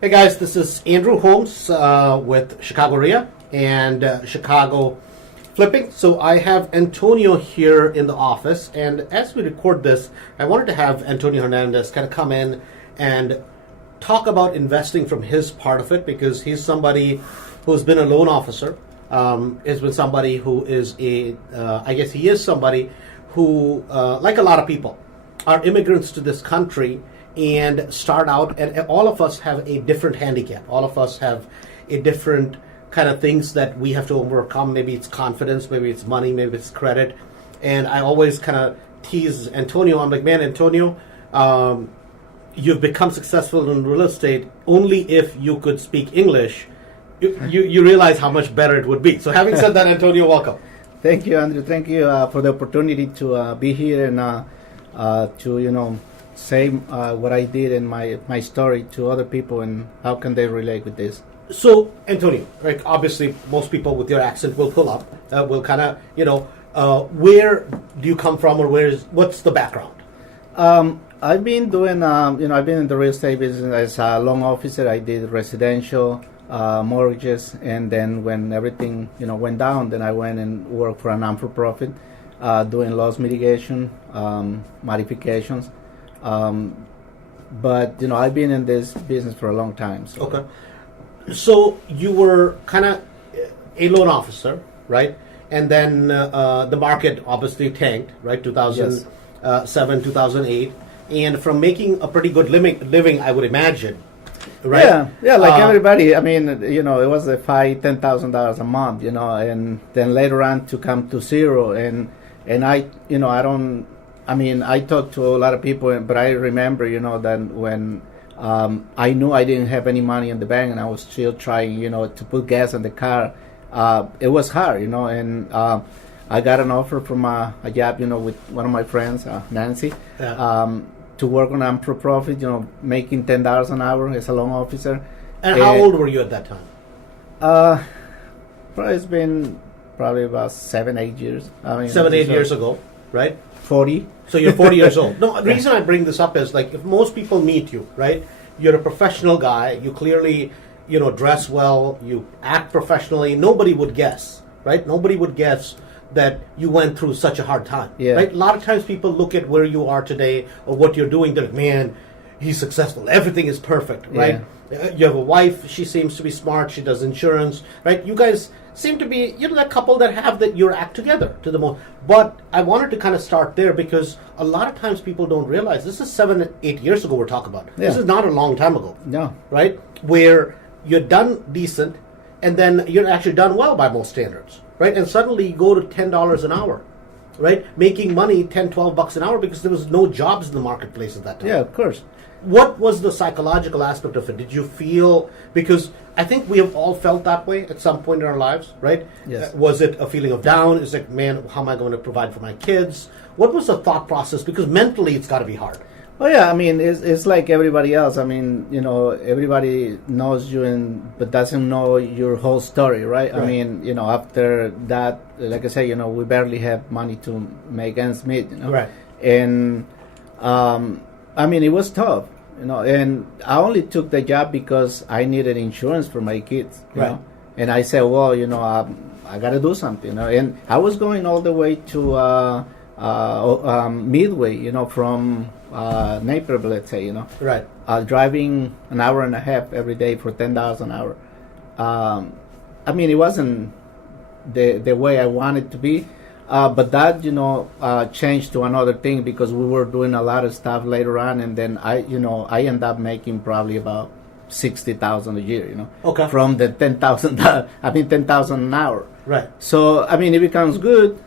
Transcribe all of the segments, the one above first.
Hey guys, this is Andrew Holmes with Chicago RIA and Chicago Flipping. So I have Antonio here in the office, and as we record this, I wanted to have Antonio Hernandez kind of come in and talk about investing from his part of it, because he's somebody who's been a loan officer, has been somebody who is I guess he is somebody who, like a lot of people, are immigrants to this country and start out, and all of us have a different handicap. All of us have a different kind of things that we have to overcome. Maybe it's confidence, maybe it's money, maybe it's credit. And I always kind of tease Antonio. I'm like, man, Antonio, you've become successful in real estate only if you could speak English. You realize how much better it would be. So having said that, Antonio, welcome. Thank you, Andrew. Thank you for the opportunity to be here and to, say what I did and my story to other people and how can they relate with this. So, Antonio, right, obviously most people with your accent will pull up, will kind of, where do you come from, or what's the background? I've been doing, I've been in the real estate business as a loan officer. I did residential mortgages, and then when everything, went down, then I went and worked for a non-for-profit doing loss mitigation, modifications. But I've been in this business for a long time. So. Okay. So you were kind of a loan officer, right? And then the market obviously tanked, right? 2007, 2008. And from making a pretty good living, I would imagine, right? Yeah, like everybody. I mean, it was a $10,000 a month, and then later on to come to zero. And I talked to a lot of people, but I remember, that when I knew I didn't have any money in the bank and I was still trying, to put gas in the car, it was hard, and I got an offer from a job, with one of my friends, Nancy, to work on non-profit, making $10 an hour as a loan officer. And how old were you at that time? It's been probably about 7-8 years. 7-8 years ago, right? 40. So you're 40 years old. No, the reason I bring this up is, like, if most people meet you, right, you're a professional guy, you clearly, dress well, you act professionally, nobody would guess, right? Nobody would guess that you went through such a hard time, right? A lot of times people look at where you are today or what you're doing, they're like, man, he's successful, everything is perfect, right? You have a wife, she seems to be smart, she does insurance, right? You guys seem to be, that couple that have your act together to the most. But I wanted to kind of start there because a lot of times people don't realize this is 7-8 years ago we're talking about. This is not a long time ago. No. Right? Where you're done decent and then you're actually done well by most standards. Right? And suddenly you go to $10 an hour. Right? Making money, $10-12 an hour, because there was no jobs in the marketplace at that time. Yeah, of course. What was the psychological aspect of it? Did you feel, because I think we have all felt that way at some point in our lives, right? Yes. Was it a feeling of down? Is it, man, how am I going to provide for my kids? What was the thought process? Because mentally it's got to be hard. Well, yeah, it's like everybody else. Everybody knows you but doesn't know your whole story, right? After that, like I say, we barely have money to make ends meet, Right. And it was tough, and I only took the job because I needed insurance for my kids, you know? And I said, well, I got to do something, and I was going all the way to Midway, from Naperville, let's say, Right. Driving an hour and a half every day for $10 an hour. It wasn't the way I wanted to be. But that, changed to another thing because we were doing a lot of stuff later on, and then I ended up making probably about $60,000 a year, Okay. From the $10,000 an hour. Right. So it becomes good.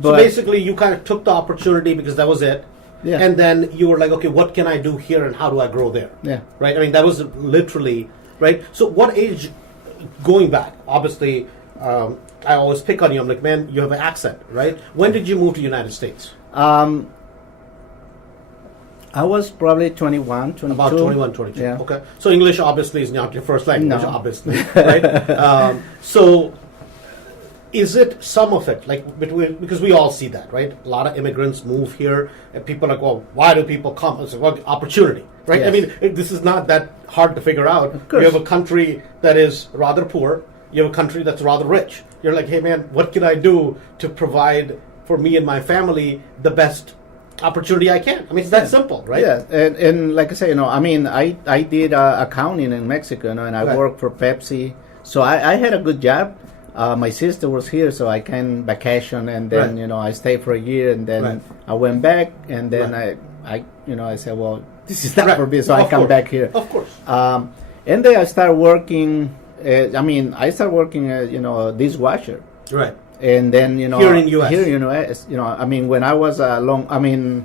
But so basically, you kind of took the opportunity because that was it. Yeah. And then you were like, okay, what can I do here and how do I grow there? Yeah. Right? That was literally, right? So what age, going back, obviously, I always pick on you. I'm like, man, you have an accent, right? When did you move to the United States? I was probably 21, 22. About 21, 22. Yeah. Okay. So English obviously is not your first language, No. obviously, right? So is it some of it, like because we all see that, right? A lot of immigrants move here, and people are like, well, why do people come? It's like, well, opportunity, right? Yes. I mean, this is not that hard to figure out. Of course. You have a country that is rather poor. You have a country that's rather rich. You're like, hey, man, what can I do to provide for me and my family the best opportunity I can? I mean, it's that simple, right? Yeah, and like I say, I mean, I did accounting in Mexico, and I Right. worked for Pepsi, so I had a good job. My sister was here, so I can vacation, and then Right. I stayed for a year, and then Right. I went back, and then Right. I said, well, this is not Right. for me, so I Of come course. back here. Of course. And then I started working. I started working as a dishwasher. Right. And then Here in US. here in US, I mean, when I was an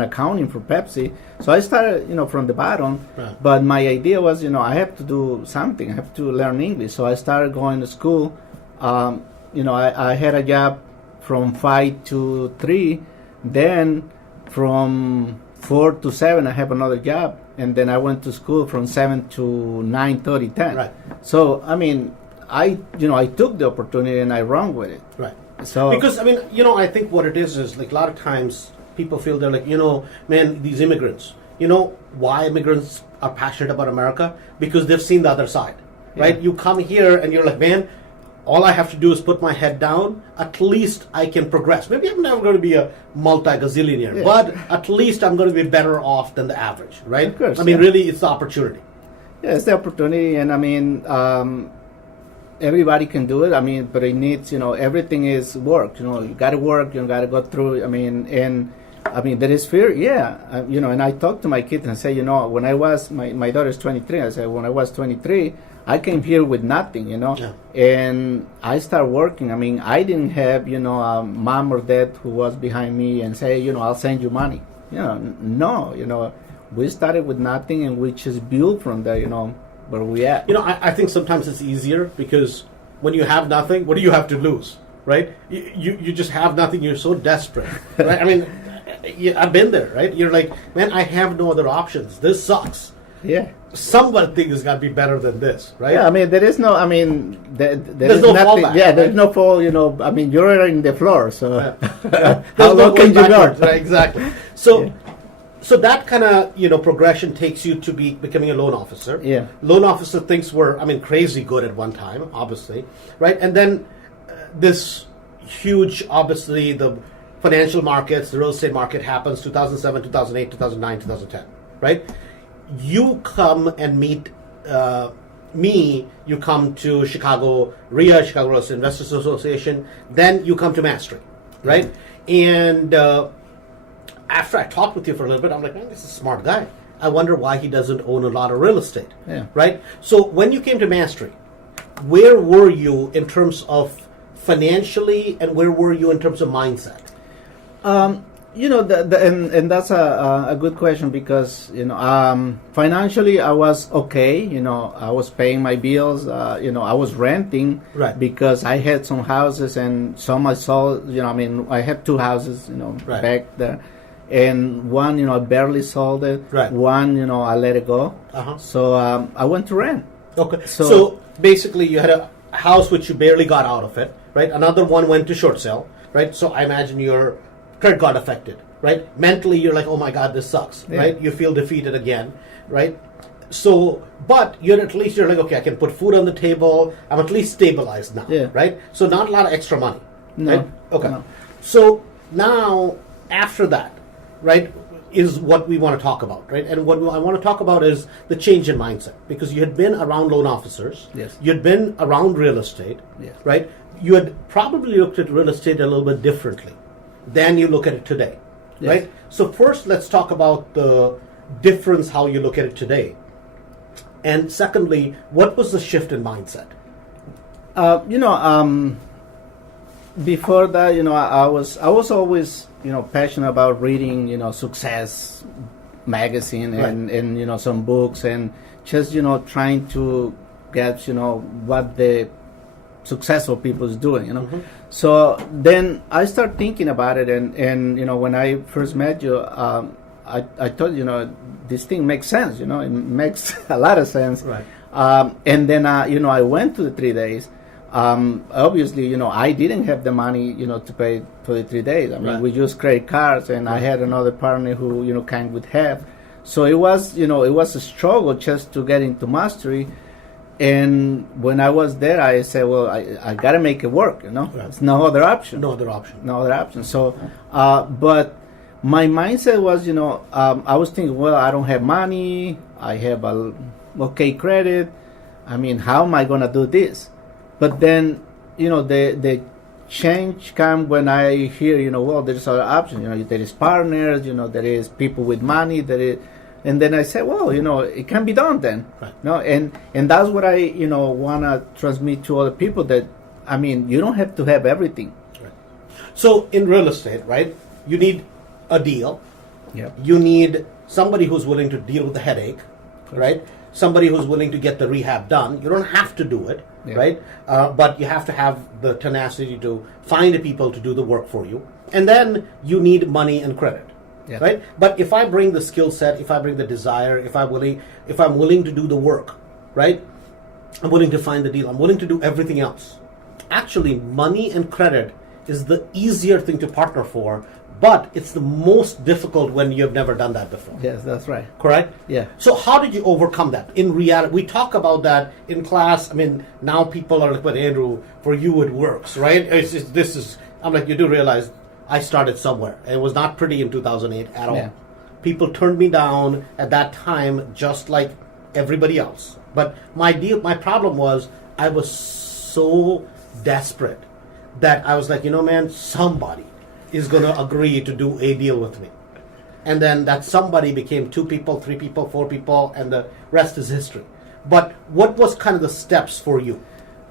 accounting for Pepsi, so I started from the bottom. Right. But my idea was I have to do something. I have to learn English. So I started going to school. I had a job from 5 to 3. Then from 4 to 7, I have another job, and then I went to school from 7 to 9:30, 10. Right. So I mean, I took the opportunity and I ran with it. Right. So Because, I mean, I think what it is like a lot of times people feel they're like, man, these immigrants, why immigrants are passionate about America? Because they've seen the other side, right? Yeah. You come here and you're like, man, all I have to do is put my head down. At least I can progress. Maybe I'm never going to be a multi-gazillionaire, Yeah. but at least I'm going to be better off than the average, right? Of course, I mean, yeah. really, it's the opportunity. yeah, it's the opportunity, and I mean, everybody can do it. I mean, but it needs everything is work. You got to work. You got to go through. I mean, there is fear. Yeah, and I talk to my kids and say, when I was my daughter's 23. I said when I was 23. I came here with nothing, Yeah. and I started working. I mean, I didn't have, a mom or dad who was behind me and say, I'll send you money. No, we started with nothing and we just built from there, where we at. I think sometimes it's easier because when you have nothing, what do you have to lose, right? You just have nothing. You're so desperate, right? I mean, I've been there, right? You're like, man, I have no other options. This sucks. Yeah. Somebody has got to be better than this, right? Yeah, I mean, there is no, I mean, There's is no nothing. fallback, Yeah, there's right? no fall, I mean, you're in the floor, so Yeah. how There's no low can going you go? backwards, right? Exactly. So, Yeah. so that kind of progression takes you to becoming a loan officer. Yeah. Loan officer things were, crazy good at one time, obviously, right? And then this huge, obviously, the financial markets, the real estate market happens 2007, 2008, 2009, 2010, right? You come and meet me. You come to Chicago RIA, Chicago Real Estate Investors Association. Then you come to Mastery, right? And after I talked with you for a little bit, I'm like, man, this is a smart guy. I wonder why he doesn't own a lot of real estate, Yeah. right? So when you came to Mastery, where were you in terms of financially, and where were you in terms of mindset? And that's a good question because financially I was okay. I was paying my bills. I was renting Right. because I had some houses and some I sold. I had 2 houses. Right. Back there, and one I barely sold it. Right. One I let it go. Uh-huh. So I went to rent. Okay. So- So basically, you had a house which you barely got out of it, right? Another one went to short sale, right? So I imagine your credit got affected, right? Mentally, you're like, oh my God, this sucks, Yeah. right? You feel defeated again, right? So, but at least you're like, okay, I can put food on the table. I'm at least stabilized now, Yeah. right? So not a lot of extra money, No, right? Okay. no. So now, after that, right, is what we want to talk about, right? And what I want to talk about is the change in mindset, because you had been around loan officers, Yes. you had been around real estate, Yes. right? You had probably looked at real estate a little bit differently than you look at it today, Yes. right? So first, let's talk about the difference, how you look at it today. And secondly, what was the shift in mindset? Before that, I was always, passionate about reading, success magazine and some books and just, trying to get, what the successful people is doing, Mm-hmm. So then I start thinking about it, and when I first met you, I thought, this thing makes sense, it makes a lot of sense. Right. And then, I went to the 3 days. obviously, I didn't have the money, to pay for the 3 days. I mean, Right. we used credit cards, and I had another partner who, came with half. So it was, it was a struggle just to get into mastery. And when I was there, I said, well, I got to make it work, Right. There's no other option. No other option. No other option. So, but my mindset was, I was thinking, well, I don't have money. I have a okay credit. I mean, how am I going to do this? But then, the change come when I hear, well, there's other options. There is partners, there is people with money, and then I said, well, it can be done then. Right. No, and that's what I, want to transmit to other people, that, I mean, you don't have to have everything. Right. So in real estate, right, you need a deal. Yep. You need somebody who's willing to deal with the headache, right? Somebody who's willing to get the rehab done. You don't have to do it, Yeah. right? But you have to have the tenacity to find the people to do the work for you. And then you need money and credit, Yeah. right? But if I bring the skill set, if I bring the desire, if I'm willing to do the work, right? I'm willing to find the deal. I'm willing to do everything else. Actually, money and credit is the easier thing to partner for, but it's the most difficult when you've never done that before. Yes, that's right. Correct? Yeah. So how did you overcome that? In reality, we talk about that in class. I mean, now people are like, but Andrew, for you it works, right? I'm like, you do realize I started somewhere. It was not pretty in 2008 at all. Yeah. People turned me down at that time just like everybody else. But my problem was I was so desperate that I was like, man, somebody is going to agree to do a deal with me. And then that somebody became 2 people, 3 people, 4 people, and the rest is history. But what was kind of the steps for you?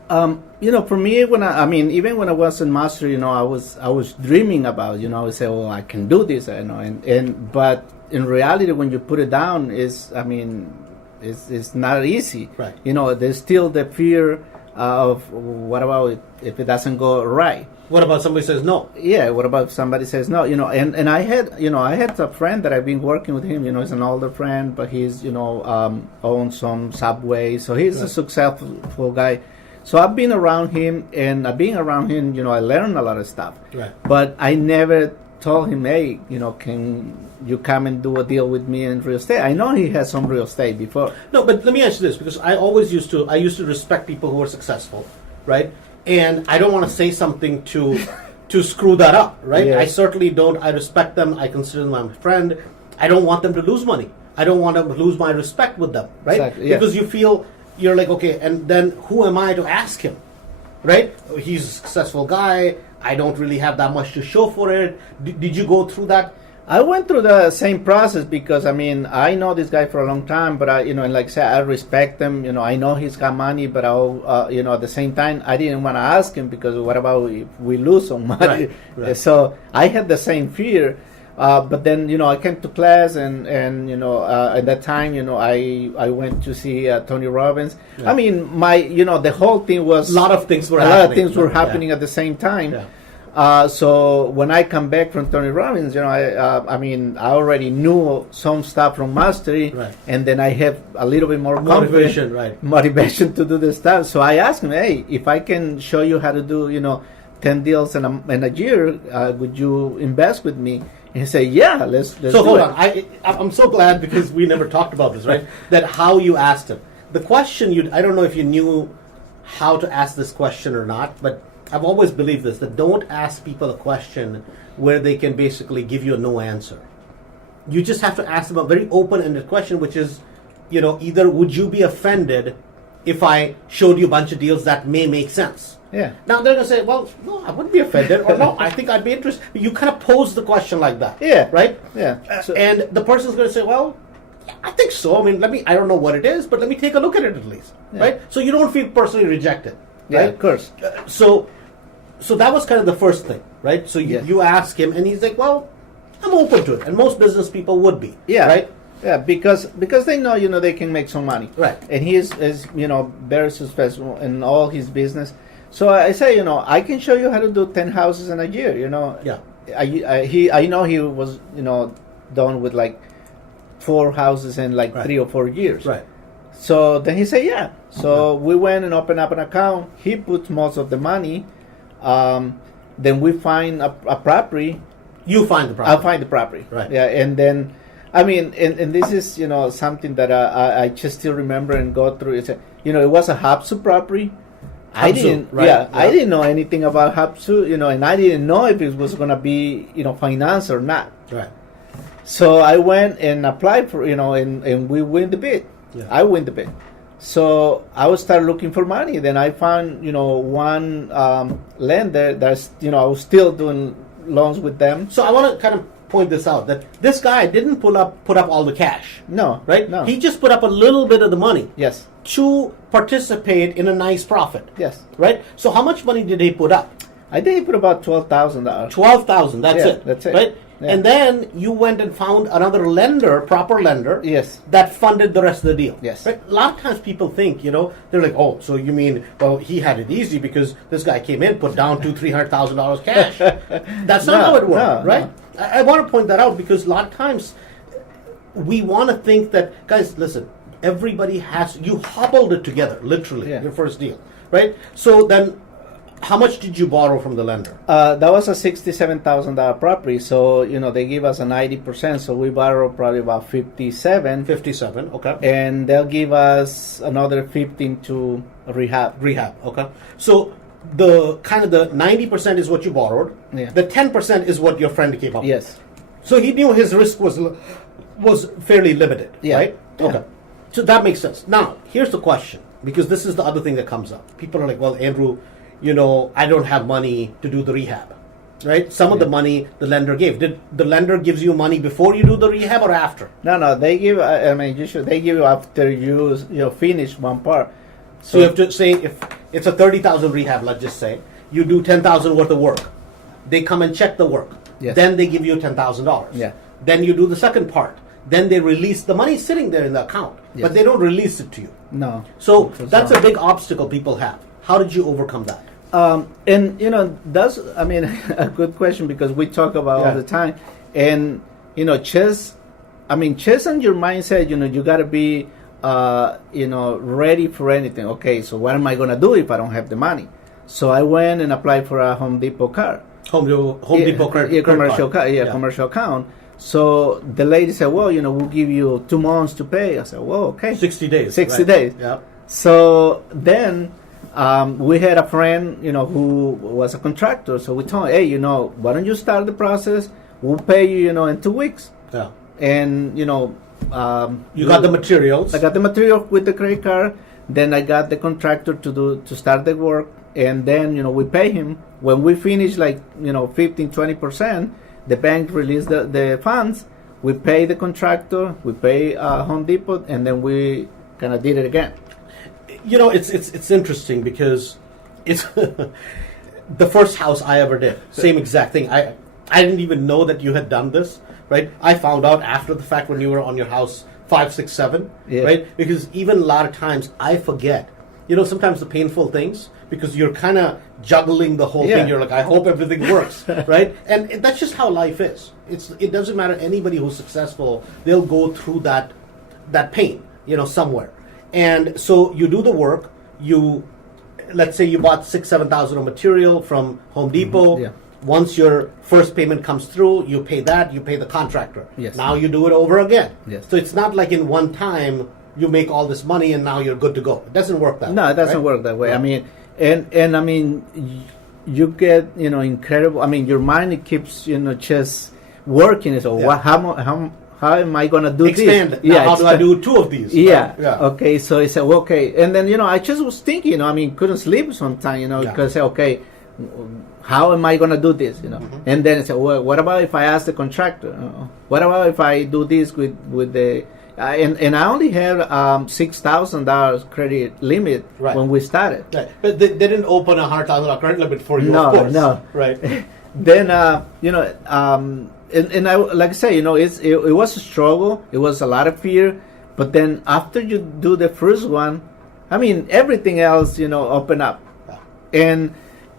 For me, even when I was in master, I was dreaming about, I say, well, I can do this, but in reality, when you put it down, it's not easy. Right. There's still the fear of what about if it doesn't go right. What about somebody says no? Yeah, what about if somebody says no? And I had a friend that I've been working with him. He's an older friend, but he's owns some Subway, so he's a successful guy. So I've been around him, and being around him, I learned a lot of stuff. Right. But I never told him, hey, can you come and do a deal with me in real estate? I know he had some real estate before. No, but let me ask you this, because I used to respect people who are successful, right? And I don't want to say something to screw that up, right? Yeah. I certainly don't. I respect them. I consider them my friend. I don't want them to lose money. I don't want them to lose my respect with them, right? Exactly, yeah. Because you feel, you're like, okay, and then who am I to ask him, right? He's a successful guy. I don't really have that much to show for it. Did you go through that? I went through the same process because I know this guy for a long time, but and like I said, I respect him. I know he's got money, but at the same time, I didn't want to ask him because what about if we lose some money? Right. So I had the same fear. But then I came to class and at that time I went to see Tony Robbins. Yeah. I mean the whole thing was A lot of things were happening at the same time. Yeah. So when I come back from Tony Robbins, I already knew some stuff from mastery, Right. and then I have a little bit more Motivation, confidence, right. motivation to do this stuff. So I asked him, hey, if I can show you how to do 10 deals in a year, would you invest with me? And he said, yeah, let's So do hold it. on. I'm so glad because we never talked about this, right? That how you asked him. The question I don't know if you knew how to ask this question or not, but I've always believed this, that don't ask people a question where they can basically give you a no answer. You just have to ask them a very open-ended question, which is, either would you be offended if I showed you a bunch of deals that may make sense? Yeah. Now they're going to say, well, no, I wouldn't be offended, or no, I think I'd be interested. You kind of pose the question like that. Yeah. Right? Yeah. So- And the person's going to say, well, I think so. I mean, I don't know what it is, but let me take a look at it at least. Yeah. Right? So you don't feel personally rejected. Yeah, Right? of course. So that was kind of the first thing, right? So Yeah. you ask him, and he's like, well, I'm open to it. And most business people would be. Yeah. Right? Yeah, because they know they can make some money. Right. And he is very successful in all his business. So I say, I can show you how to do 10 houses in a year. Yeah. I know he was done with like 4 houses in like Right. 3 or 4 years. Right. So then he said, yeah. So we went and opened up an account. He put most of the money. Then we find a property. You find the property. I find the property. Right. Yeah, and then, I mean, and this is, something that I just still remember and go through. It's it was a Hapsu property. I didn't, right? Yeah, I didn't know anything about Hapsu, and I didn't know if it was gonna be, financed or not. Right. So I went and applied for, and we win the bid. Yeah. I win the bid. So I would start looking for money. Then I found, one lender that's, I was still doing loans with them. So I want to kind of point this out, that this guy didn't put up all the cash. No. Right? No. He just put up a little bit of the money. Yes. To participate in a nice profit. Yes. Right? So how much money did he put up? I think he put about $12,000. 12,000. That's Yeah, it. that's it. Right? Yeah. And then you went and found another lender, proper lender. Yes. That funded the rest of the deal. Yes. Right? A lot of times people think, they're like, oh, so you mean, well, he had it easy because this guy came in, put down $200,000-$300,000 cash. That's not how it worked, no, right? no. I want to point that out because a lot of times we want to think that, guys, listen, everybody you hobbled it together, literally, Yeah. your first deal, right? So then, how much did you borrow from the lender? That was a $67,000 property, so they give us a 90%, so we borrow probably about 57, 57, okay. and they'll give us another 15 to rehab. Rehab, okay. So the 90% is what you borrowed. Yeah. The 10% is what your friend came up with. Yes. So he knew his risk was fairly limited, Yeah. right? Yeah. Okay. So that makes sense. Now, here's the question, because this is the other thing that comes up. People are like, well, Andrew, I don't have money to do the rehab, right? Some of the money the lender gave. Did the lender gives you money before you do the rehab or after? No, they give, they give you after you finish one part. So you have to say, if it's a 30,000 rehab, let's just say, you do 10,000 worth of work. They come and check the work. Yes. Then they give you $10,000. Yeah. Then you do the second part. Then they release the money sitting there in the account, Yes. but they don't release it to you. No. So that's a big obstacle people have. How did you overcome that? And that's a good question, because we talk about all the time, and chess and your mindset, you got to be ready for anything. Okay, so what am I gonna do if I don't have the money? So I went and applied for a Home Depot card. Home Depot credit commercial card. card, commercial account. So the lady said, well, we'll give you 2 months to pay. I said, well, okay. 60 days. 60 right. days. Yeah. So then we had a friend, who was a contractor. So we told him, hey, why don't you start the process? We'll pay you, in 2 weeks. Yeah. And, you got the materials. I got the material with the credit card. Then I got the contractor to start the work. And then, we pay him. When we finish 15, 20%, the bank released the funds. We pay the contractor, we pay Home Depot, and then we kind of did it again. It's interesting because it's the first house I ever did. Same exact thing. I didn't even know that you had done this, right? I found out after the fact when you were on your house 5, 6, 7, Yeah. right? Because even a lot of times I forget, sometimes the painful things, because you're kind of juggling the whole Yeah. thing. You're like, I hope everything works, right? And that's just how life is. It doesn't matter. Anybody who's successful, they'll go through that pain, somewhere. And so you do the work. Let's say you bought 6,000-7,000 of material from Home Depot. Yeah. Once your first payment comes through, you pay that. You pay the contractor. Yes. Now you do it over again. Yes. So it's not like in one time you make all this money and now you're good to go. It doesn't work that way. No, it doesn't work that way. Yeah. You get incredible. Your mind, it keeps just working. So Yeah. how am I gonna do Expand. this? Now, how do I do 2 of these? Yeah. Right? Yeah. Okay. So I said, well, okay. And then I just was thinking, couldn't sleep sometimes, Yeah. because okay, how am I gonna do this? Mm-hmm. And then I said, well, what about if I ask the contractor? What about if I do this with the and I only had $6,000 credit limit Right. when we started. Right. But they didn't open a $100,000 credit limit for you, No, of course. no. Right. Then and I, like I say, it was a struggle. It was a lot of fear. But then after you do the first one, everything else open up. Yeah.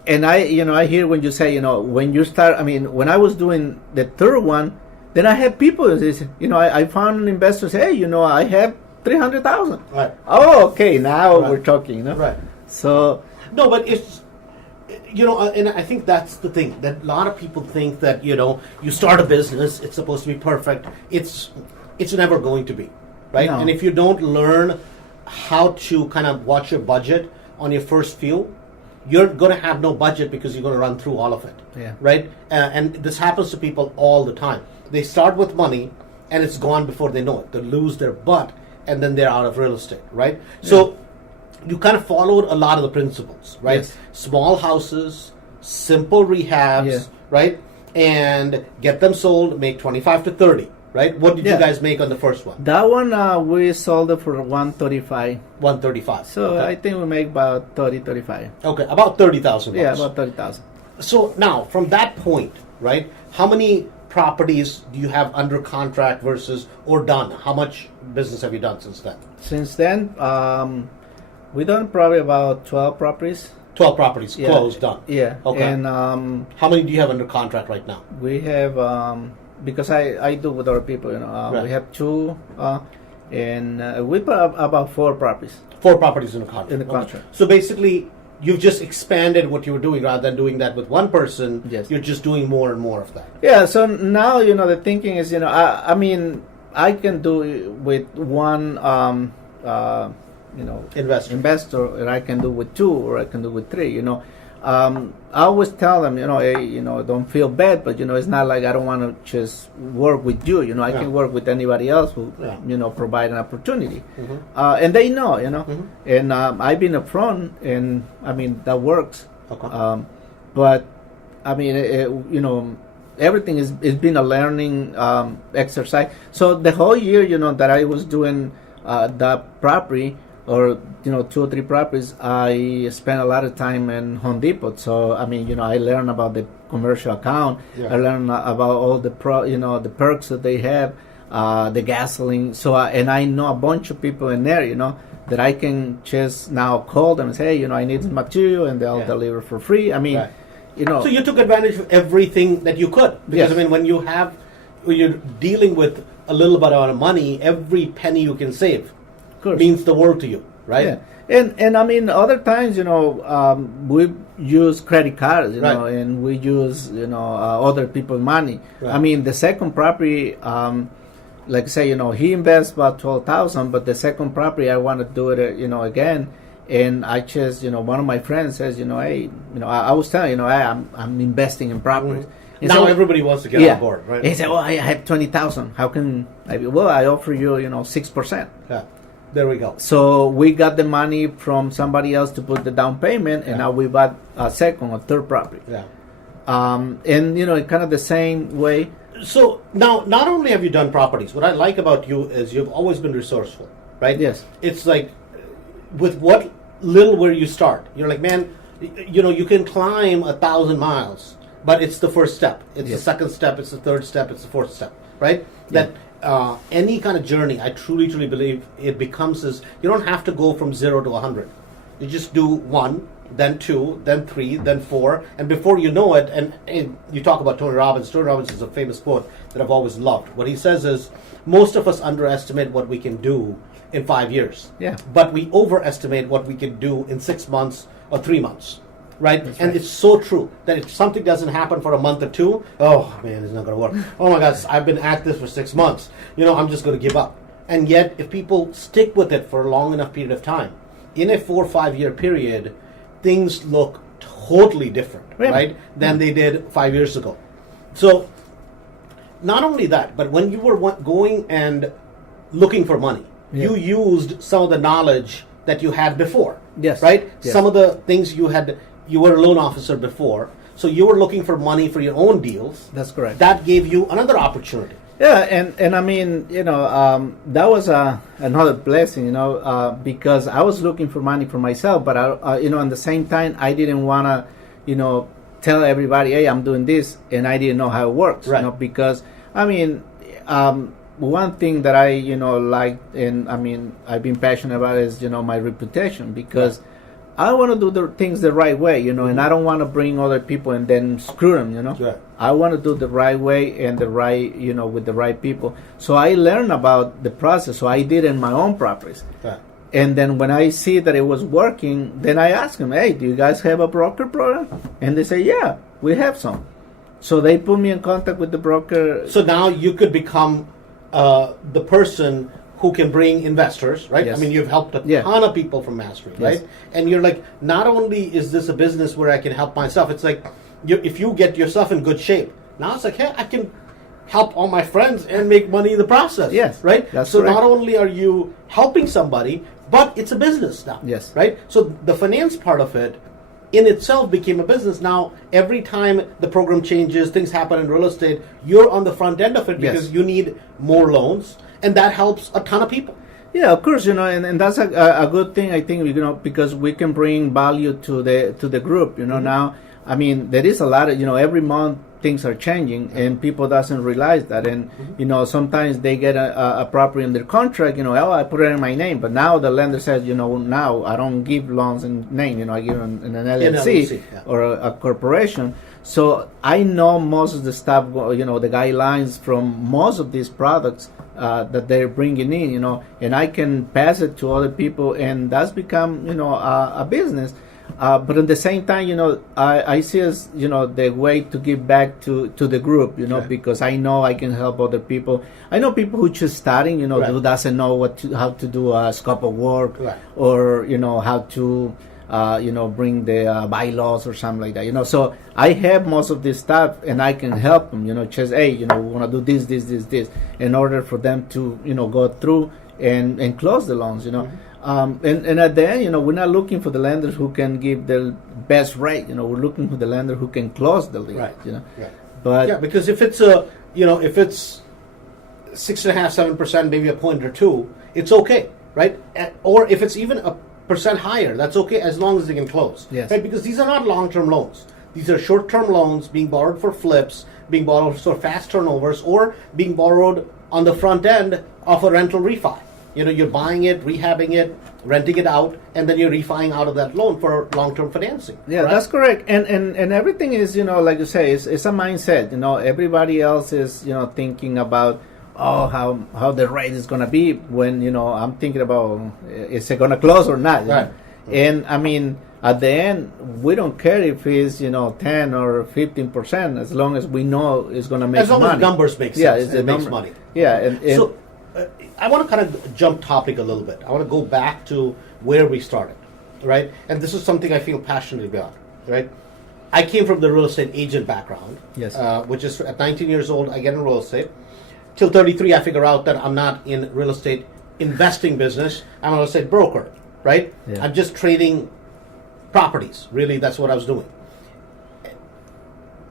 And I hear when you say, when you start, when I was doing the third one, then I had people, I found investors, hey, I have $300,000. Right. Oh, okay. Now Right. we're talking. No? Right. So No, but it's, and I think that's the thing, that a lot of people think that, you start a business, it's supposed to be perfect. It's never going to be, right? No. And if you don't learn how to kind of watch your budget on your first few, you're going to have no budget because you're going to run through all of it, Yeah. right? And this happens to people all the time. They start with money, and it's gone before they know it. They lose their butt, and then they're out of real estate, right? So you kind of followed a lot of the principles, right? Yes. Small houses, simple rehabs, Yeah. right? And get them sold, make 25 to 30, right? What did you Yeah. guys make on the first one? that one we sold it for 135. 135. So okay. I think we make about 35. Okay, about 30,000 bucks. Yeah, about 30,000. So now, from that point, right? How many properties do you have under contract versus or done? How much business have you done since then? Since then, we done probably about 12 properties. 12 properties Yeah. closed, done. Yeah. Okay. And How many do you have under contract right now? we have, because I do with other people, Right. we have two, and we put up about 4 properties. 4 properties in a contract. In the Okay. contract. So basically, you've just expanded what you were doing rather than doing that with one person. Yes. You're just doing more and more of that. Yeah, so now, the thinking is, I mean, I can do it with one, investor, and I can do with 2, or I can do with 3, I always tell them, hey, don't feel bad, but, it's not like I don't want to just work with you, I Yeah. can work with anybody else who, Yeah. provide an opportunity. Mhm. And they know, Mhm. and I've been upfront, and I mean, that works. Okay. But I mean, everything is been a learning exercise. So the whole year, that I was doing that property, or 2 or 3 properties, I spent a lot of time in Home Depot. So I mean, I learned about the commercial account. Yeah. I learned about all the the perks that they have, the gasoline. So and I know a bunch of people in there, that I can just now call them and say, hey, I need this material, and they'll Yeah. deliver for free. I mean, Right. So you took advantage of everything that you could, because Yes. I mean, when you're dealing with a little bit of money, every penny you can save of course. means the world to you, right? Yeah. And I mean, other times, we use credit cards, Right. and we use, other people's money. Right. I mean, the second property, like say, he invests about 12,000, but the second property, I want to do it, again. And I just, one of my friends says, hey, I was telling, hey, I'm investing in properties. Mhm. And Now so- everybody wants to get yeah. on board, right? He said, well, I have 20,000. How can I offer you, 6%. Yeah. There we go. So we got the money from somebody else to put the down payment, and Yeah. now we bought a second or third property. Yeah. And kind of the same way. So now, not only have you done properties, what I like about you is you've always been resourceful, right? Yes. It's like, with what little where you start, you're like, man, you can climb 1,000 miles, but it's the first step. It's the Yes. second step. It's the third step. It's the fourth step, right? That any kind of journey, I truly, truly believe it becomes this. You don't have to go from 0 to 100. You just do 1, then 2, then 3, then 4, and before you know it, and you talk about Tony Robbins. Tony Robbins is a famous quote that I've always loved. What he says is, most of us underestimate what we can do in 5 years. Yeah. But we overestimate what we can do in 6 months or 3 months. Right? That's And right. it's so true that if something doesn't happen for a month or 2, oh man, it's not going to work. Oh my God, I've been at this for 6 months. I'm just going to give up. And yet, if people stick with it for a long enough period of time, in a 4 or 5 year period, things look totally different, Yeah. right, than they did 5 years ago. So, not only that, but when you were going and looking for money, Yeah. you used some of the knowledge that you had before. Yes. Right? Yes. Some of the things you were a loan officer before, so you were looking for money for your own deals. That's correct. That gave you another opportunity. Yeah, and I mean, that was another blessing, because I was looking for money for myself, but at the same time, I didn't want to, tell everybody, hey, I'm doing this, and I didn't know how it works, Right. because I mean, one thing that I like, and I mean, I've been passionate about is my reputation, because I want to do the things the right way, you know, and I don't want to bring other people and then screw them, you know. Right. I want to do the right way and the right, you know, with the right people. So I learned about the process. So I did it in my own properties. Right. And then when I see that it was working, then I ask them, hey, do you guys have a broker program? And they say, yeah, we have some. So they put me in contact with the broker. So now you could become the person who can bring investors, right? Yes. I mean, you've helped a Yeah. ton of people from Mastery, right? Yes. And you're like, not only is this a business where I can help myself, it's like, if you get yourself in good shape, now it's like, hey, I can help all my friends and make money in the process. Yes, right? that's so correct. not only are you helping somebody, but it's a business now. Yes. Right? So the finance part of it in itself became a business. Now, every time the program changes, things happen in real estate, you're on the front end of it because Yes. you need more loans, and that helps a ton of people. Yeah, of course, you know, and that's a good thing, I think, you know, because we can bring value to the group, you know. Now, I mean, there is a lot of, you know, every month things are changing and people doesn't realize that. And, you know, sometimes they get a property in their contract, you know, oh, I put it in my name. But now the lender says, you know, now I don't give loans in name, you know, I give them in an LLC yeah. or a corporation. So I know most of the stuff, you know, the guidelines from most of these products that they're bringing in, you know, and I can pass it to other people, and that's become, you know, a business. But at the same time, you know, I see as, you know, the way to give back to the group, you know, Right. because I know I can help other people. I know people who just starting, you know, Right. who doesn't know how to do a scope of work, Right. or, you know, how to, you know, bring the bylaws or something like that, you know. So I have most of this stuff, and I can help them, you know, just, hey, you know, we want to do this, in order for them to, you know, go through and close the loans, you know. And at the end, you know, we're not looking for the lenders who can give the best rate, you know, we're looking for the lender who can close the deal, Right. you know. Right. But Yeah, because if it's a, you know, if it's 6.5%, 7%, maybe a point or two, it's okay, right? Or if it's even a percent higher, that's okay as long as they can close. Yes. Right? Because these are not long-term loans. These are short-term loans being borrowed for flips, being borrowed for fast turnovers, or being borrowed on the front end of a rental refi. You know, you're buying it, rehabbing it, renting it out, and then you're refining out of that loan for long-term financing. yeah, correct? that's correct. And everything is, you know, like you say, it's a mindset. You know, everybody else is, you know, thinking about, oh, how the rate is gonna be, when, you know, I'm thinking about, is it gonna close or not? you Right. know? And I mean, at the end, we don't care if it's, you know, 10 or 15%, as long as we know it's gonna make As long money. as numbers make sense, Yeah, it's and it the makes number. money. Yeah, and So I want to kind of jump topic a little bit. I want to go back to where we started, right? And this is something I feel passionate about, right? I came from the real estate agent background, Yes. which is at 19 years old, I get in real estate. Till 33, I figure out that I'm not in real estate investing business. I'm a real estate broker, right? Yeah. I'm just trading properties. Really, that's what I was doing.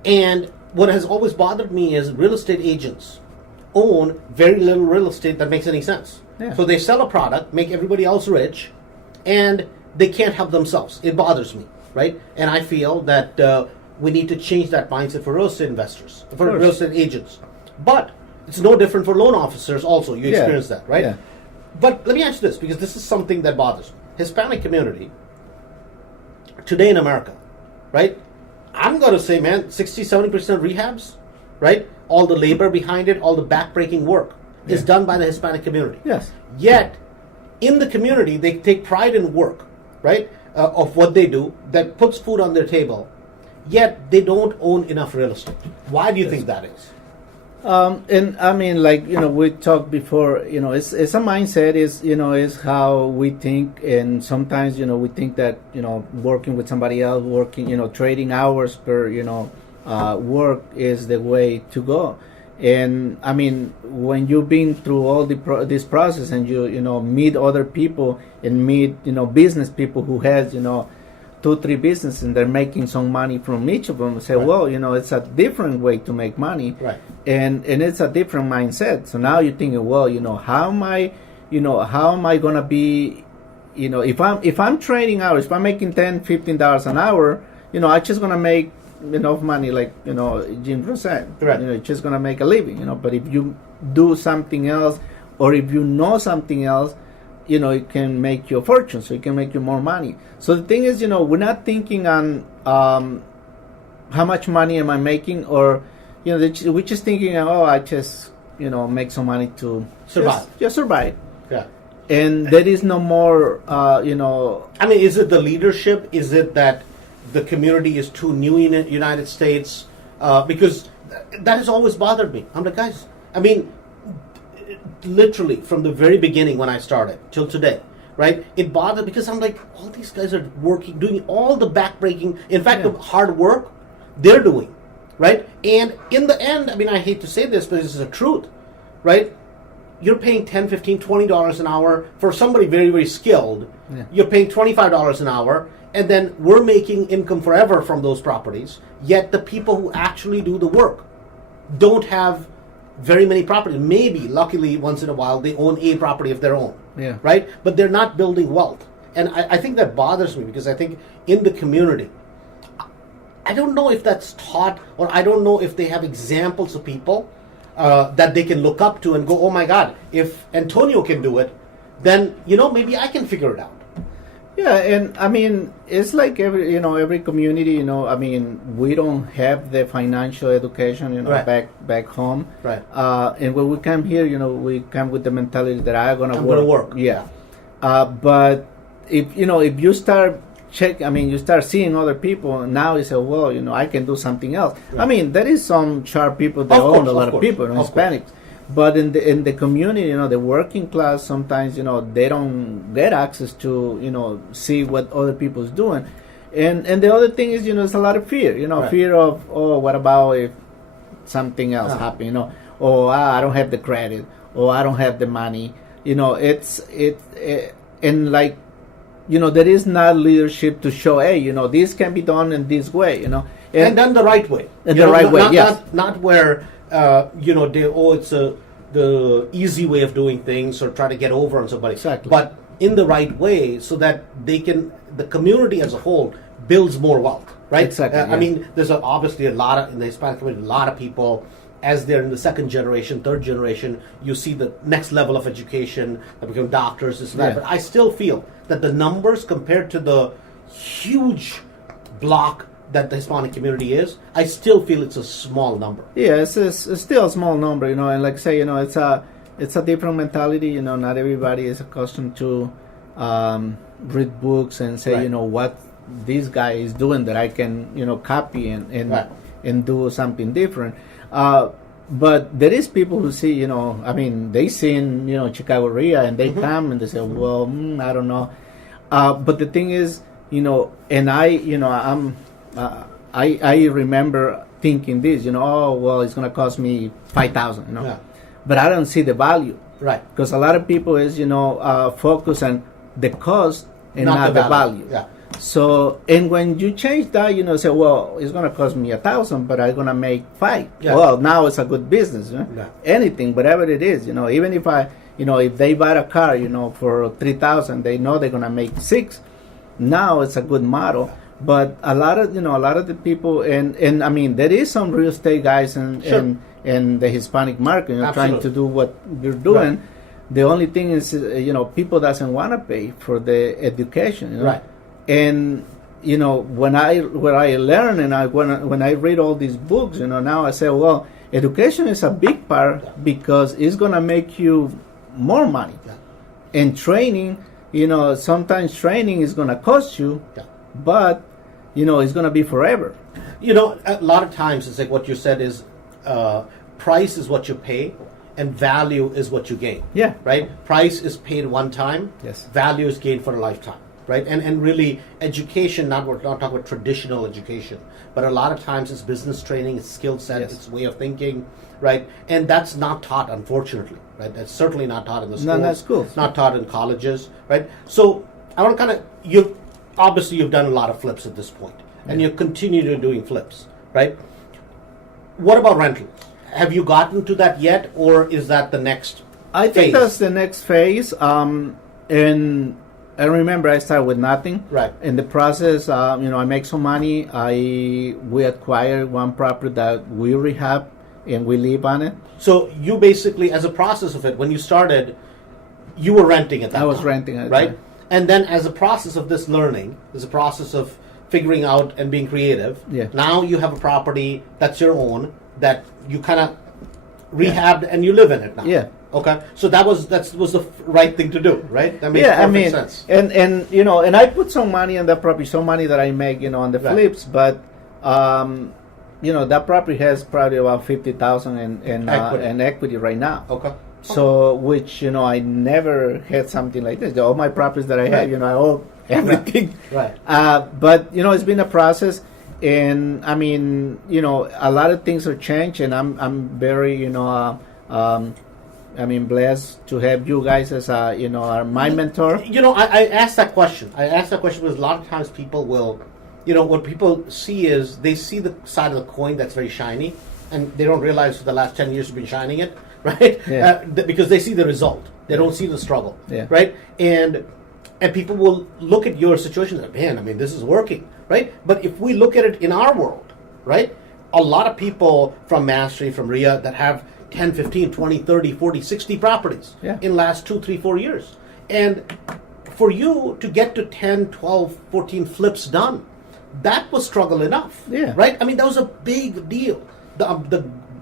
And what has always bothered me is real estate agents own very little real estate that makes any sense. Yeah. So they sell a product, make everybody else rich, and they can't help themselves. It bothers me, right? And I feel that we need to change that mindset for real estate investors, for course. real estate agents. But it's no different for loan officers also. You Yeah. experience that, right? Yeah. But let me ask you this, because this is something that bothers me. Hispanic community today in America, right? I'm going to say, man, 60-70% rehabs, right? All the labor behind it, all the backbreaking work is Yeah. done by the Hispanic community. yes. Yet, in the community, they take pride in work, right? Of what they do that puts food on their table. Yet, they don't own enough real estate. Why do you think that is? And I mean, like, you know, we talked before, you know, it's a mindset, is, you know, is how we think. And sometimes, you know, we think that, you know, working with somebody else, working, you know, trading hours per, you know, work is the way to go. And I mean, when you've been through all this process, and you know, meet other people and meet, you know, business people who has, you know, 2-3 businesses, and they're making some money from each of them, say, Right. well, you know, it's a different way to make money. Right. And it's a different mindset. So now you're thinking, well, you know, how am I gonna be, you know, if I'm trading hours, if I'm making $10-15 an hour, you know, I'm just gonna make enough money, like, you know, Jim said. Right. You know, you're just gonna make a living, you know. But if you do something else, or if you know something else, it can make you a fortune, so it can make you more money. So the thing is, we're not thinking on how much money am I making, or we're just thinking, I just make some money to Survive. just survive. Yeah. And there is no more, I mean, is it the leadership? Is it that the community is too new in the United States? Because that has always bothered me. I'm like, guys, I mean, literally from the very beginning when I started till today, right? It bothered because I'm like, all these guys are working, doing all the backbreaking, in fact, the hard work they're doing, right? And in the end, I mean, I hate to say this, but this is the truth, right? You're paying $10, $15, $20 an hour for somebody very, very skilled. Yeah. You're paying $25 an hour, and then we're making income forever from those properties, yet the people who actually do the work don't have very many properties. Maybe, luckily, once in a while, they own a property of their own, right? But they're not building wealth. And I think that bothers me, because I think in the community, I don't know if that's taught, or I don't know if they have examples of people that they can look up to and go, oh my God, if Antonio can do it, then, maybe I can figure it out. Yeah, and I mean, it's like every community, I mean, we don't have the financial education, Right. back home. Right. And when we come here, we come with the mentality that I'm gonna work. Yeah. But if you start you start seeing other people, now you say, well, I can do something else. Right. I mean, there is some sharp people that own a lot of people, Hispanics. But in the community, the working class, sometimes, they don't get access to, see what other people's doing. And the other thing is, there's a lot of fear, Right. fear of, what about if something else happens, or I don't have the credit, or I don't have the money, and like, there is not leadership to show, hey, this can be done in this way, And done the right way. In the right way, yes. Not where, it's the easy way of doing things, or try to get over on somebody. Exactly. But in the right way, so that the community as a whole builds more wealth, right? Exactly. I mean, there's obviously in the Hispanic community, a lot of people, as they're in the second generation, third generation, you see the next level of education, they become doctors, this and that. Yeah. But I still feel that the numbers compared to the huge block that the Hispanic community is, I still feel it's a small number. Yeah, it's still a small number, and like I say, it's a different mentality. Not everybody is accustomed to read books and say, Right. What this guy is doing that I can, copy and Right. and do something different. But there is people who see, they seen, Chicago RIA, and they come and they say, well, I don't know. But the thing is, and I remember thinking this, oh, well, it's going to cost me $5,000, Yeah. But I don't see the value. Right. Because a lot of people is, focus on the cost and not the value. Yeah. So, and when you change that, say, well, it's going to cost me $1,000, but I'm going to make $5,000. Yeah. Well, now it's a good business. Yeah. Anything, whatever it is, even if if they buy a car, for $3,000, they know they're going to make $6,000. Now it's a good model. But a lot of the people, and I mean, there is some real estate guys in the Hispanic market, trying to do what you're doing. Right. The only thing is, people doesn't want to pay for the education. Right. And when I learn and when I read all these books, now I say, well, education is a big part because it's gonna make you more money. Yeah. And training, sometimes training is gonna cost you, but it's gonna be forever. A lot of times it's like what you said is price is what you pay, and value is what you gain. Yeah. Right? Price is paid one time. Yes. Value is gained for a lifetime. Right? And really education, we're not talking about traditional education, but a lot of times it's business training, it's skill set, Yes. it's way of thinking, right? And that's not taught, unfortunately, right? That's certainly not taught in the schools. Not in schools. Not taught in colleges, right? So I want to you've done a lot of flips at this point, and you continue to doing flips, right? What about rentals? Have you gotten to that yet, or is that the next I think phase? that's the next phase. And I remember I started with nothing. Right. In the process, I make some money. We acquired one property that we rehab and we live on it. So you basically, as a process of it, when you started, You were renting at that time. I was renting at right? that time. And then as a process of this learning, as a process of figuring out and being creative, Yeah. now you have a property that's your own that you kind of rehabbed and you live in it now. Yeah. Okay. So that was the right thing to do, right? That makes Yeah, I perfect mean, sense. and you know, and I put some money on that property, some money that I make, you know, on the Right. flips, but you know, that property has probably about 50,000 in equity right now. Okay. So, which, you know, I never had something like this. All my properties that I have, you know, I owe everything. Right. But, you know, it's been a process. And, I mean, you know, a lot of things have changed. And I'm very, you know, I mean, blessed to have you guys as, you know, my mentor. You know, I asked that question. I asked that question because a lot of times people will, you know, what people see is they see the side of the coin that's very shiny, and they don't realize for the last 10 years you've been shining it, right? Yeah. Because they see the result. They don't see the struggle, Yeah. right? And people will look at your situation and, man, I mean, this is working, right? But if we look at it in our world, right, a lot of people from Mastery, from RIA, that have 10, 15, 20, 30, 40, 60 properties Yeah. in the last 2, 3, 4 years. And for you to get to 10, 12, 14 flips done, that was struggle enough, Yeah. right? I mean, that was a big deal.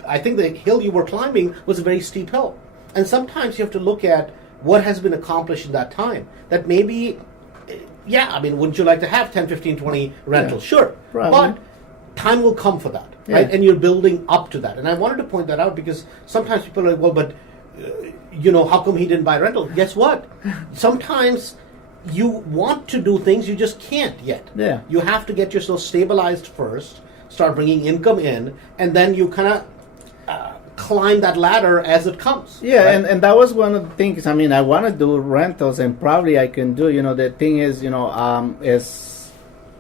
I think the hill you were climbing was a very steep hill. And sometimes you have to look at what has been accomplished in that time. That maybe, yeah, I mean, wouldn't you like to have 10, 15, 20 rentals? Yeah. Sure. Probably. But time will come for that, Yeah. right? And you're building up to that. And I wanted to point that out because sometimes people are like, well, but, you know, how come he didn't buy rental? Guess what? Sometimes you want to do things, you just can't yet. Yeah. You have to get yourself stabilized first, start bringing income in, and then you kind of climb that ladder as it comes. Yeah, right? and that was one of the things. I mean, I want to do rentals, and probably I can do. You know, the thing is, you know, is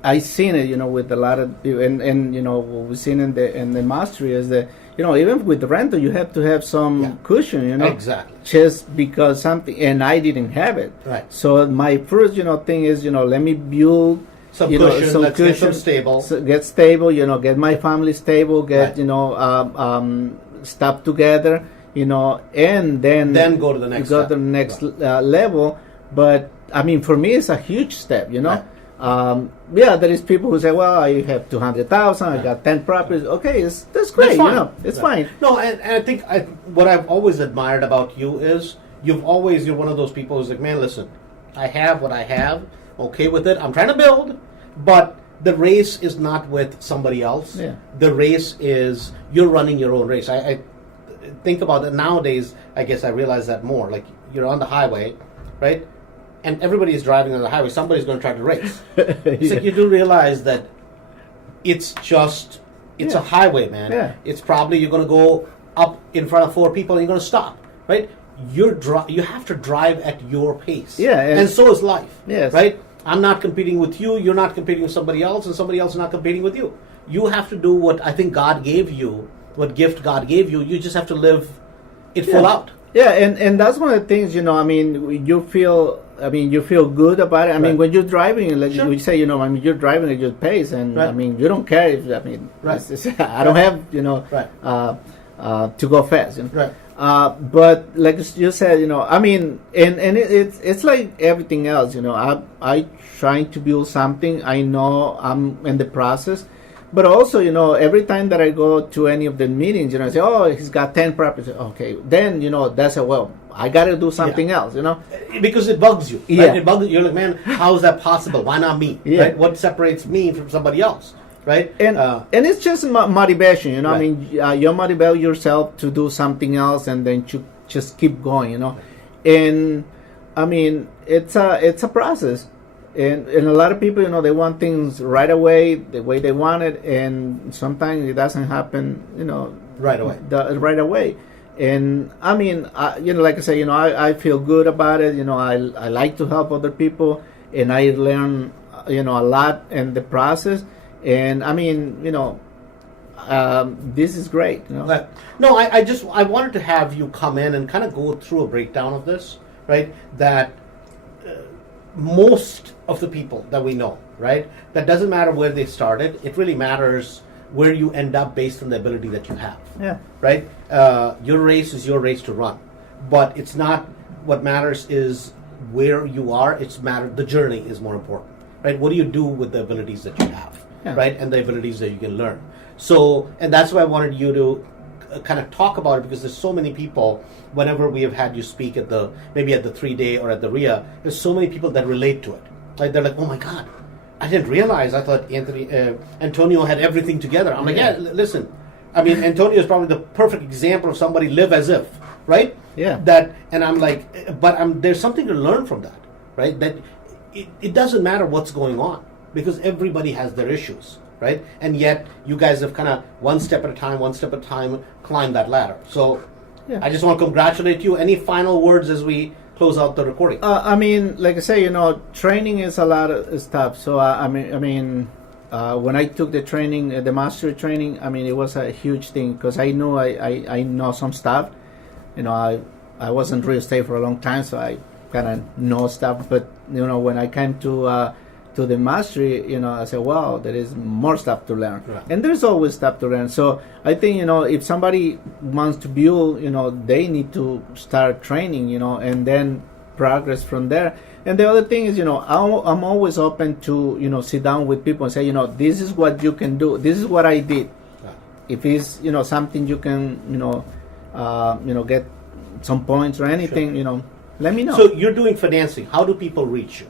I seen it, you know, with a lot of people, and you know, what we've seen in the mastery is that, you know, even with the rental, you have to have some cushion, you know, Exactly. just because something, and I didn't have it. Right. So my first, you know, thing is, you know, let me build. Some You cushion, know, let's get some stable. Get stable, you know, get my family stable, get, Right. you know, stuff together, you know, and then go to the next go step. to the next level. But I mean, for me, it's a huge step, you know. Right. Yeah, there is people who say, well, I have 200,000, I Right. got 10 properties. Okay, that's great, fine. you know, it's Right. fine. No, and I think what I've always admired about you is you're one of those people who's like, man, listen, I have what I have, okay with it. I'm trying to build, but the race is not with somebody else. Yeah. The race is you're running your own race. I think about it nowadays. I guess I realize that more. Like you're on the highway, right? And everybody is driving on the highway. Somebody's going to try to race. It's like you do realize that it's Yeah. a highway, man. Yeah. It's probably you're going to go up in front of 4 people and you're going to stop, right? You have to drive at your pace. Yeah, and so is life. Yes. Right? I'm not competing with you, you're not competing with somebody else, and somebody else is not competing with you. You have to do what I think God gave you, what gift God gave you. You just have to live it full out. Yeah, and that's one of the things, you know, I mean, you feel good about it. I mean, Right. when you're driving, like Sure. we say, you know, I mean, you're driving at your pace, and Right. I mean, you don't care if, I mean, Right. I don't have, you know, Right. to go fast, you know. Right. But like you said, you know, I mean, and it's like everything else, you know. I trying to build something. I know I'm in the process, but also, you know, every time that I go to any of the meetings, you know, I say, oh, he's got 10 properties. Okay, then you know that's I got to do something else, you know. Because it bugs you. Yeah. Right? It bugs you. You're like, man, how is that possible? Why not me? Yeah. Right? What separates me from somebody else? Right? And it's just motivation, you know. Right. I mean, you motivate yourself to do something else, and then to just keep going, you know. And I mean, it's a process, and a lot of people, you know, they want things right away, the way they want it, and sometimes it doesn't happen, you know, Right away. right away. And I mean, you know, like I say, you know, I feel good about it. You know, I like to help other people, and I learn, you know, a lot in the process. And I mean, you know, this is great. You know? Right. No, I wanted to have you come in and kind of go through a breakdown of this, right? That most of the people that we know, right? That doesn't matter where they started. It really matters where you end up based on the ability that you have. Yeah. Right? Your race is your race to run, but it's not what matters is where you are. The journey is more important, right? What do you do with the abilities that you have, right? And the abilities that you can learn. So, and that's why I wanted you to kind of talk about it, because there's so many people, whenever we have had you speak maybe at the 3-day or at the RIA, there's so many people that relate to it. Like, they're like, oh my God, I didn't realize. I thought Antonio had everything together. I'm like, listen, I mean, Antonio is probably the perfect example of somebody live as if, right? Yeah. And I'm like, but there's something to learn from that, right? That it doesn't matter what's going on, because everybody has their issues, right? And yet you guys have kind of one step at a time, climbed that ladder. So I just want to congratulate you. Any final words as we close out the recording? I mean, like I say, training is a lot of stuff. So when I took the training, the mastery training, I mean, it was a huge thing, because I knew I know some stuff. I wasn't real estate for a long time, so I kind of know stuff. But when I came to the mastery, I said, wow, there is more stuff to learn, right. And there's always stuff to learn. So I think if somebody wants to build, they need to start training, and then progress from there. And the other thing is, I'm always open to sit down with people and say, this is what you can do. This is what I did. Right. If it's something you can get some points or anything, sure. Let me know. So you're doing financing. How do people reach you?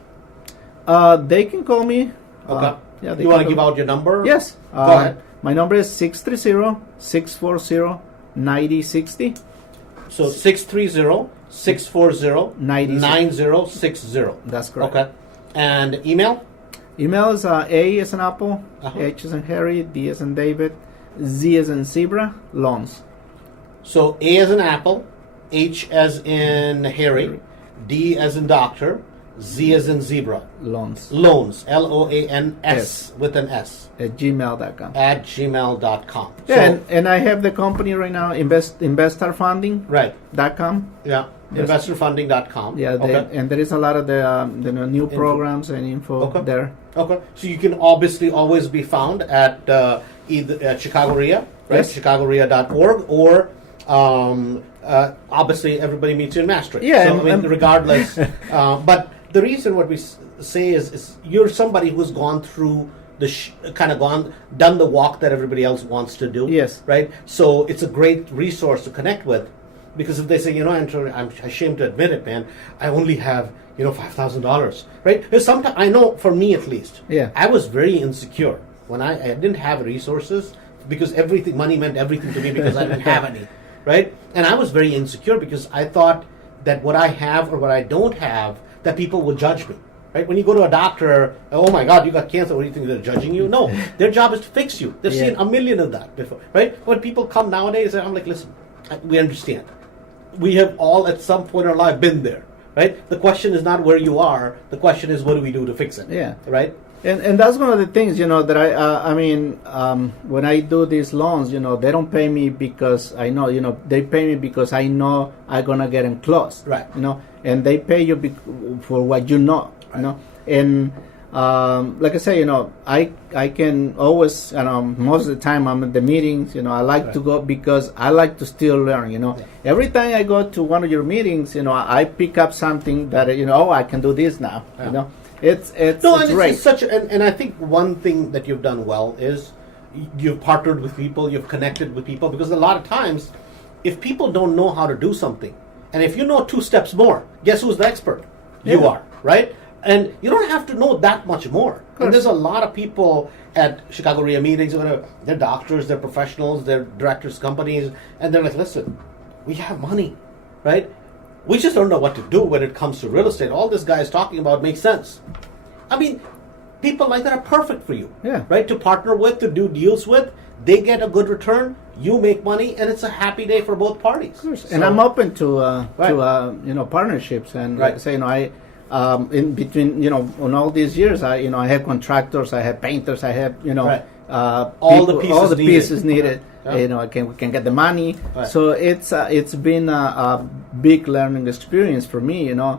They can call me. Okay. They you want to give out your number? Yes. Go ahead. My number is 630-640-9060. So 630-640-9060. That's correct. Okay. And email? Email is A as in Apple, H as in Harry, D as in David, Z as in Zebra, loans. So A as in Apple, H as in Harry, D as in Doctor, Z as in Zebra. Loans. Loans. LOANS with an S. At gmail.com. At gmail.com. Yeah, and I have the company right now, investorfunding.com. Right. .com. Yeah. Investorfunding.com. Yeah, and there is a lot of the new programs and info there. Okay. So you can obviously always be found at either at Chicago RIA, right? Yes. ChicagoRIA.org, or obviously everybody meets you in Maastricht. Yeah. So, regardless. But the reason what we say is you're somebody who's gone through done the walk that everybody else wants to do. Yes. Right? So it's a great resource to connect with, because if they say, Antonio, I'm ashamed to admit it, man, I only have, $5,000, right? Because sometimes, I know for me at least, I was very insecure when I didn't have resources, because money meant everything to me, because I didn't have any, right? And I was very insecure because I thought that what I have or what I don't have, that people would judge me. Right? When you go to a doctor, oh my God, you got cancer. What do you think, they're judging you? No, their job is to fix you. They've seen a million of that before, right? When people come nowadays, I'm like, listen, we understand. We have all at some point in our life been there, right? The question is not where you are. The question is, what do we do to fix it? Yeah. Right? And that's one of the things, that when I do these loans, they don't pay me because I know, they pay me because I know I'm going to get them closed. Right. And they pay you for what you know. And like I say, I can always, most of the time I'm at the meetings, I like to go because I like to still learn, Every time I go to one of your meetings, I pick up something that, I can do this now, It's great. It's such, and I think one thing that you've done well is you've partnered with people, you've connected with people, because a lot of times, if people don't know how to do something, and if you know 2 steps more, guess who's the expert? You are, right? And you don't have to know that much more. And there's a lot of people at Chicago RIA meetings, whatever, they're doctors, they're professionals, they're directors of companies, and they're like, listen, we have money, right? We just don't know what to do when it comes to real estate. All this guy is talking about makes sense. I mean, people like that are perfect for you, right? To partner with, to do deals with. They get a good return, you make money, and it's a happy day for both parties. And I'm open to partnerships. And like I say, in between, on all these years, I have contractors, I have painters, I have, all the pieces needed. Yeah. We can get the money. Right. So it's been a big learning experience for me, and I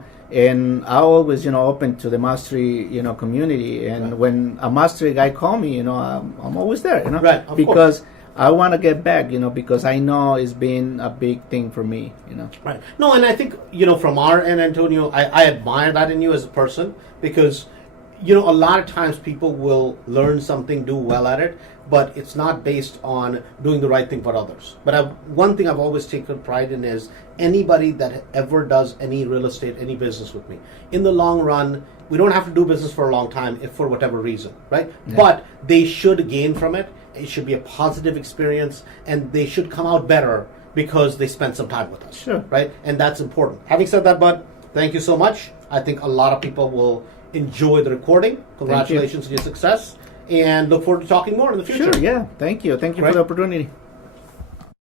always, open to the mastery, community. And when a mastery guy call me, I'm always there, Right, because I want to get back, because I know it's been a big thing for me, Right. No, and I think, from our end, Antonio, I admire that in you as a person because, a lot of times people will learn something, do well at it, but it's not based on doing the right thing for others. But one thing I've always taken pride in is anybody that ever does any real estate, any business with me, in the long run, we don't have to do business for a long time if for whatever reason, right? Yeah. But they should gain from it. It should be a positive experience, and they should come out better because they spent some time with us, sure, right? And that's important. Having said that, Bud, thank you so much. I think a lot of people will enjoy the recording. Congratulations on your success, and look forward to talking more in the future. Sure, yeah. Thank you. Thank you for the opportunity.